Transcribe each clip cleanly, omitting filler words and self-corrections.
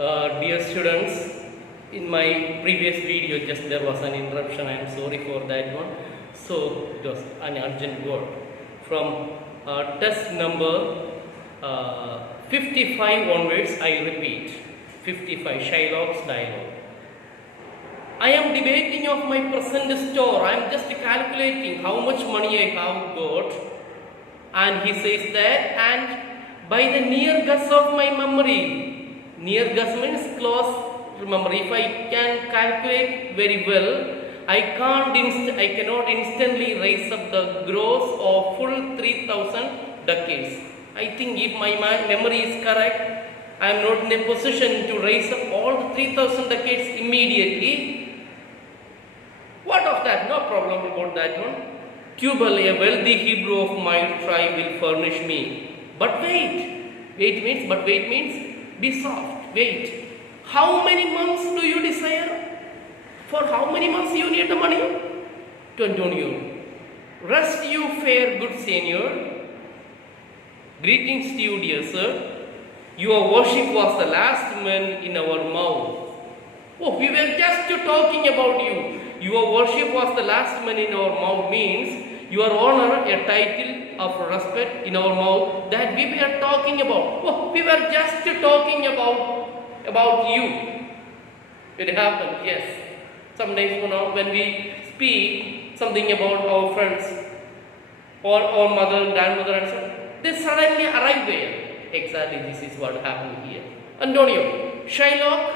Dear students, in my previous video just there was an interruption. I am sorry for that one. So it was an urgent word from test number 55 onwards. I repeat, 55 Shylock's dialogue. I am debating of my present store. I am just calculating how much money I have got, and he says that, and by the near guess of my memory. Near guess means close. Remember, if I can calculate very well, I cannot instantly raise up the gross of full 3,000 ducats. I think if my memory is correct, I am not in a position to raise up all the 3,000 ducats immediately. What of that? No problem about that one. Tubal, a wealthy Hebrew of my tribe, will furnish me. But wait means be soft. Wait. How many months do you desire? For how many months you need the money? To Antonio. Rest you fair good senior. Greetings to you, dear sir. Your worship was the last man in our mouth. Oh, we were just talking about you. Your worship was the last man in our mouth means your honor, a title of respect in our mouth that we were talking about. Oh, we were just talking about you. It happened, yes. Sometimes when we speak something about our friends or our mother, grandmother and so on, they suddenly arrive there. Exactly this is what happened here. Antonio, Shylock,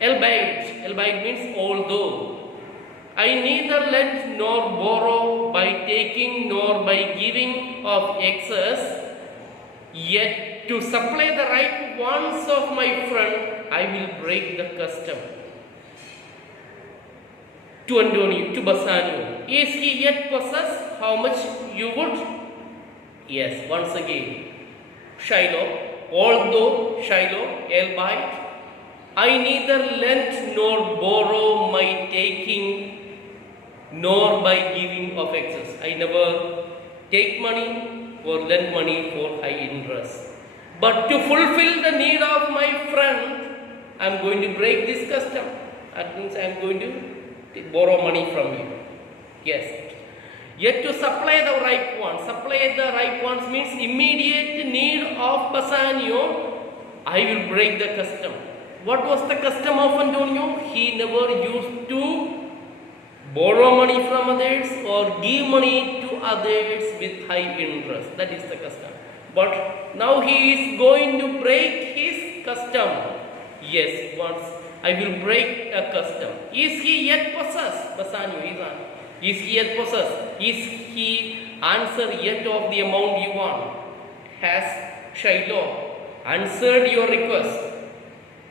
Elbaid means although. I neither lend nor borrow by taking nor by giving of excess, yet to supply the right wants of my friend, I will break the custom. To Antonio, to Bassanio, is he yet possess how much you would? Yes, once again, Shylock, although Shylock, Elbaid, I neither lend nor borrow my taking nor by giving of excess. I never take money or lend money for high interest. But to fulfill the need of my friend, I am going to break this custom. That means I am going to borrow money from you. Yes. Yet to supply the right ones. Supply the right ones means immediate need of Bassanio, I will break the custom. What was the custom of Antonio? He never used to borrow money from others or give money to others with high interest. That is the custom. But now he is going to break his custom. Yes, once I will break a custom. Is he yet possessed? Bassanio is on. Is he yet possessed? Is he answered yet of the amount you want? Has Shylock answered your request?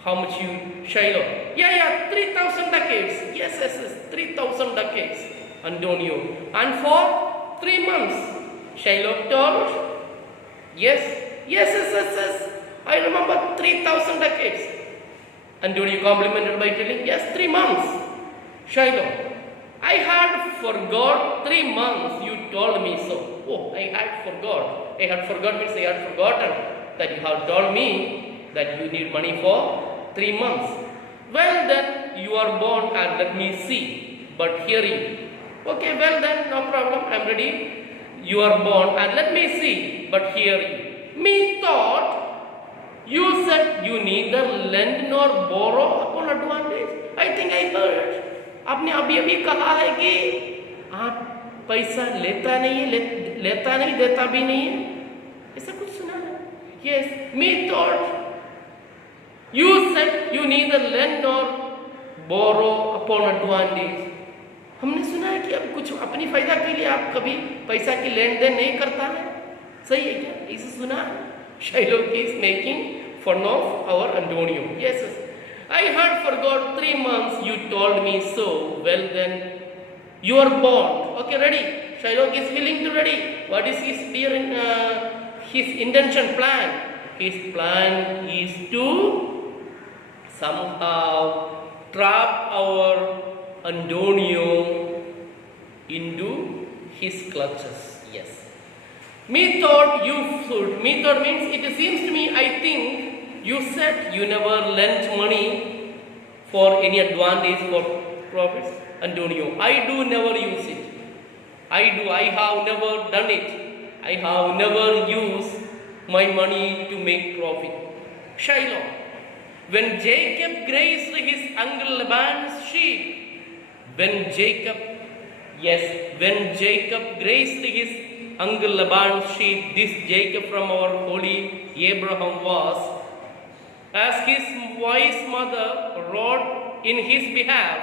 How much you, Shylock? Yeah, 3,000 ducats. Yes, 3,000 ducats. Antonio. And for 3 months. Shylock told, yes. I remember 3,000 ducats. Antonio complimented by telling, yes, 3 months. Shylock, I had forgot 3 months. You told me so. Oh, I had forgot. I had forgotten that you have told me that you need money for 3 months. Well then, you are born and let me see. But hearing, okay, well then, no problem, I am ready. You are born and let me see. But hearing, methought you said you neither lend nor borrow upon advantage. I think I heard. आपने अभी कहा है कि आप पैसा लेता नहीं देता भी नहीं है. ऐसा कुछ सुना है? Yes, methought you said you neither lend nor borrow upon advantage. हमने सुना है कि अब कुछ अपनी फायदा के लिए आप कभी पैसा की लेन देन नहीं करता है. सही है क्या? इसे सुना? Shylock is making fun of our Antonio. Yes. I had forgot 3 months. You told me so. Well then, you are born. Okay, ready? Shylock is willing to ready. What is his intention, plan? His plan is to somehow trap our Antonio into his clutches. Yes. Methought you should. Methought means it seems to me, I think You said you never lent money for any advantage for profits. Antonio, I do never use it. I have never done it. I have never used my money to make profit. Shiloh, when Jacob grazed his uncle Laban's sheep, when Jacob grazed his uncle Laban's sheep, this Jacob from our holy Abraham was, as his wise mother wrote in his behalf,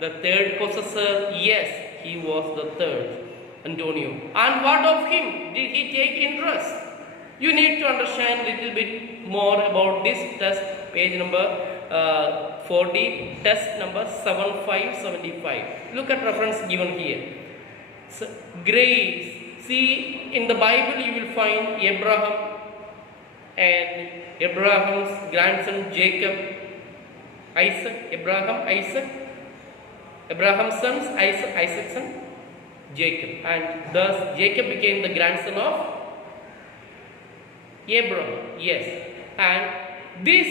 the third possessor. Yes, he was the third. Antonio. And what of him? Did he take interest? You need to understand a little bit more about this test, page number 40, test number 7575. Look at reference given here. So, grace. See, in the Bible you will find Abraham and Abraham's grandson Jacob, Isaac, Abraham's sons, Isaac's son, Jacob. And thus Jacob became the grandson of Abraham. Yes. And this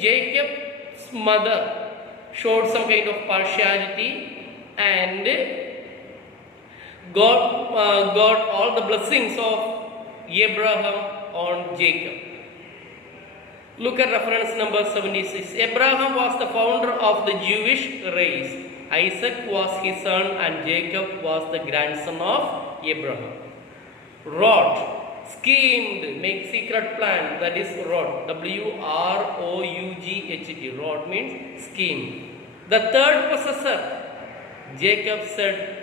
Jacob's mother showed some kind of partiality and got all the blessings of Abraham on Jacob. Look at reference number 76. Abraham was the founder of the Jewish race. Isaac was his son and Jacob was the grandson of Abraham. Wrought, schemed, make secret plan, that is wrought. W-R-O-U-G-H-T. Wrought means scheme. The third possessor, Jacob said,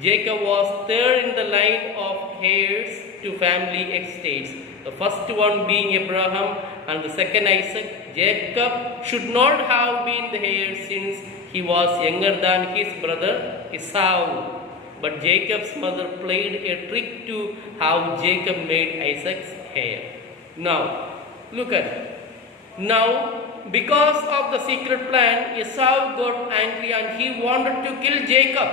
Jacob was third in the line of heirs to family estates. The first one being Abraham and the second Isaac. Jacob should not have been the heir since he was younger than his brother Esau. But Jacob's mother played a trick to how Jacob made Isaac's heir. Now, look at it. Now, because of the secret plan, Esau got angry and he wanted to kill Jacob.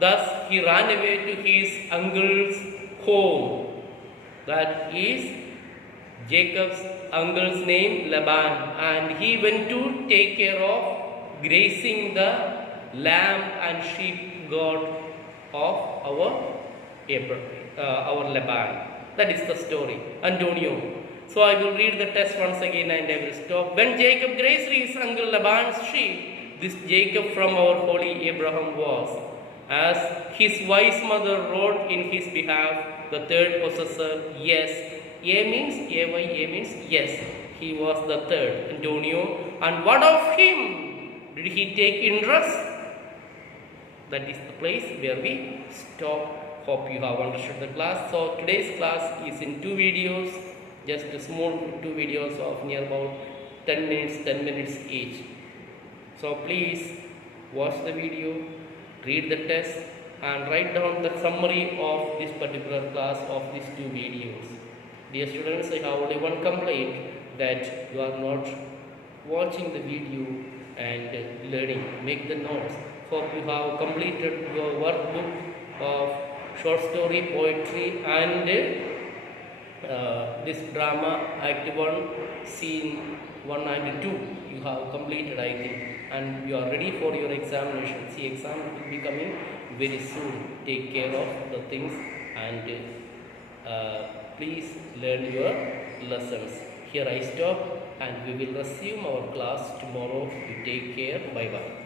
Thus, he ran away to his uncle's home. That is Jacob's uncle's name, Laban. And he went to take care of grazing the lamb and sheep god of our Laban. That is the story. Antonio. So I will read the text once again and I will stop. When Jacob grazed his uncle Laban's sheep, this Jacob from our holy Abraham was, as his wise mother wrote in his behalf, the third possessor. Yes. A means yes. He was the third. Antonio. And what of him? Did he take interest? That is the place where we stop. Hope you have understood the class. So today's class is in 2 videos, just a small 2 videos of near about 10 minutes each. So please watch the video, read the test and write down the summary of this particular class of these 2 videos. Dear students, I have only one complaint, that you are not watching the video and learning. Make the notes. Hope you have completed your workbook of short story, poetry and this drama act 1, scene 1 and 2. You have completed, I think, and you are ready for your examination. See, exam will be coming very soon. Take care of the things and please learn your lessons. Here I stop and we will resume our class tomorrow. You take care. Bye bye.